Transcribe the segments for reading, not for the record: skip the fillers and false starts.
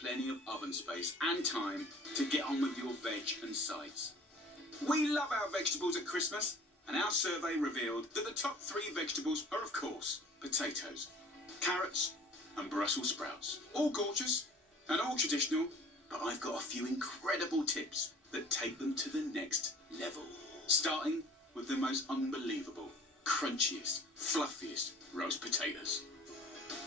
plenty of oven space and time to get on with your veg and sides. We love our vegetables at Christmas, and our survey revealed that the top 3 vegetables are, of course, potatoes, carrots and Brussels sprouts. All gorgeous and all traditional, but I've got a few incredible tips that take them to the next level. Starting with the most unbelievable, crunchiest, fluffiest roast potatoes.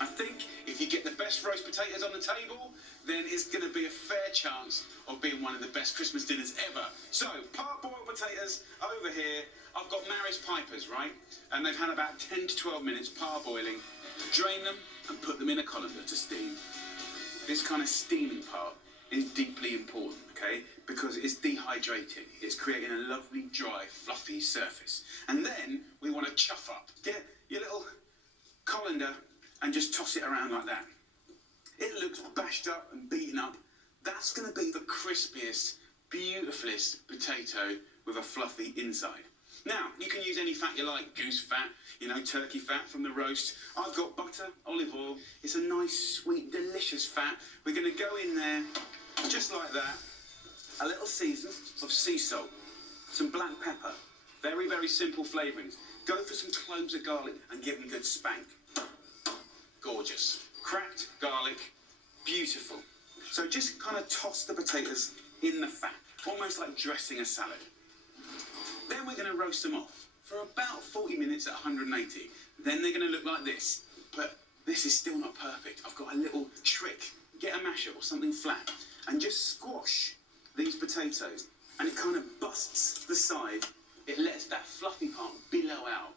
I think if you get the best roast potatoes on the table, then it's going to be a fair chance of being one of the best Christmas dinners ever. So, parboiled potatoes over here. I've got Maris Pipers, right? And they've had about 10 to 12 minutes parboiling. Drain them and put them in a colander to steam. This kind of steaming part is deeply important, okay? Because it's dehydrating. It's creating a lovely, dry, fluffy surface. And then we want to chuff up. Get your little colander and just toss it around like that. It looks bashed up and beaten up. That's going to be the crispiest, beautifulest potato with a fluffy inside. Now, you can use any fat you like, goose fat, you know, turkey fat from the roast. I've got butter, olive oil. It's a nice, sweet, delicious fat. We're going to go in there just like that. A little season of sea salt, some black pepper. Very, very simple flavourings. Go for some cloves of garlic and give them a good spank. Gorgeous. Cracked garlic, beautiful. So just kind of toss the potatoes in the fat, almost like dressing a salad. Then we're going to roast them off for about 40 minutes at 180. Then they're going to look like this. But this is still not perfect. I've got a little trick. Get a masher or something flat and just squash these potatoes. And it kind of busts the side. It lets that fluffy part billow out.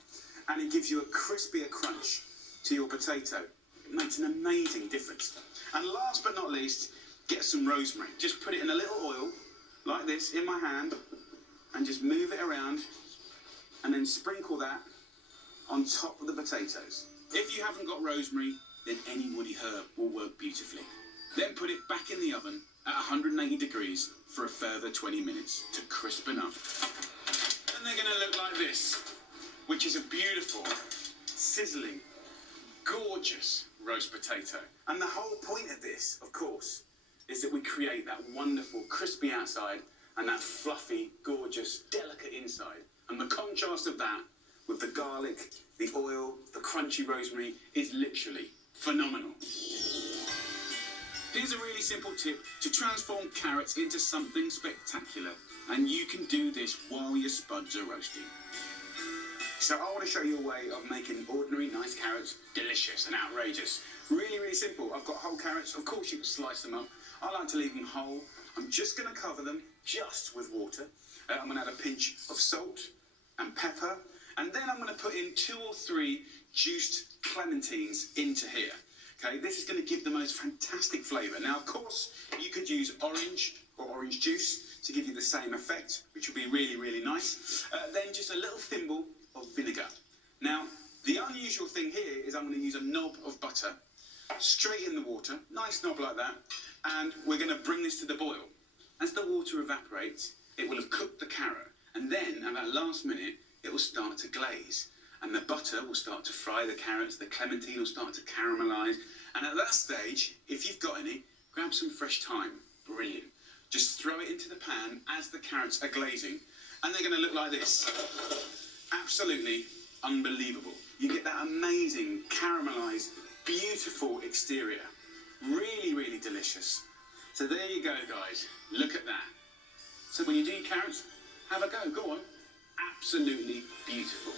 And it gives you a crispier crunch to your potato. It makes an amazing difference. And last but not least, get some rosemary. Just put it in a little oil, like this, in my hand, and just move it around, and then sprinkle that on top of the potatoes. If you haven't got rosemary, then any woody herb will work beautifully. Then put it back in the oven at 180 degrees for a further 20 minutes to crispen up. And they're going to look like this, which is a beautiful, sizzling, gorgeous roast potato. And the whole point of this, of course, is that we create that wonderful crispy outside and that fluffy, gorgeous, delicate inside. And the contrast of that with the garlic, the oil, the crunchy rosemary is literally phenomenal. Here's a really simple tip to transform carrots into something spectacular. And you can do this while your spuds are roasting. So I want to show you a way of making ordinary nice carrots delicious and outrageous. Really, really simple. I've got whole carrots. Of course you can slice them up. I like to leave them whole. I'm just going to cover them just with water. I'm going to add a pinch of salt and pepper. And then I'm going to put in 2 or 3 juiced clementines into here. Okay, this is going to give the most fantastic flavour. Now, of course, you could use orange or orange juice to give you the same effect, which will be really, really nice. Then just a little thimble of vinegar. Now, the unusual thing here is I'm going to use a knob of butter straight in the water, nice knob like that, and we're going to bring this to the boil. As the water evaporates, it will have cooked the carrot, and then at that last minute, it will start to glaze, and the butter will start to fry the carrots, the clementine will start to caramelise, and at that stage, if you've got any, grab some fresh thyme. Brilliant. Just throw it into the pan as the carrots are glazing, and they're going to look like this. Absolutely unbelievable. You get that amazing, caramelised, beautiful exterior. Really, really delicious. So there you go, guys. Look at that. So when you do your carrots, have a go. Go on. Absolutely beautiful.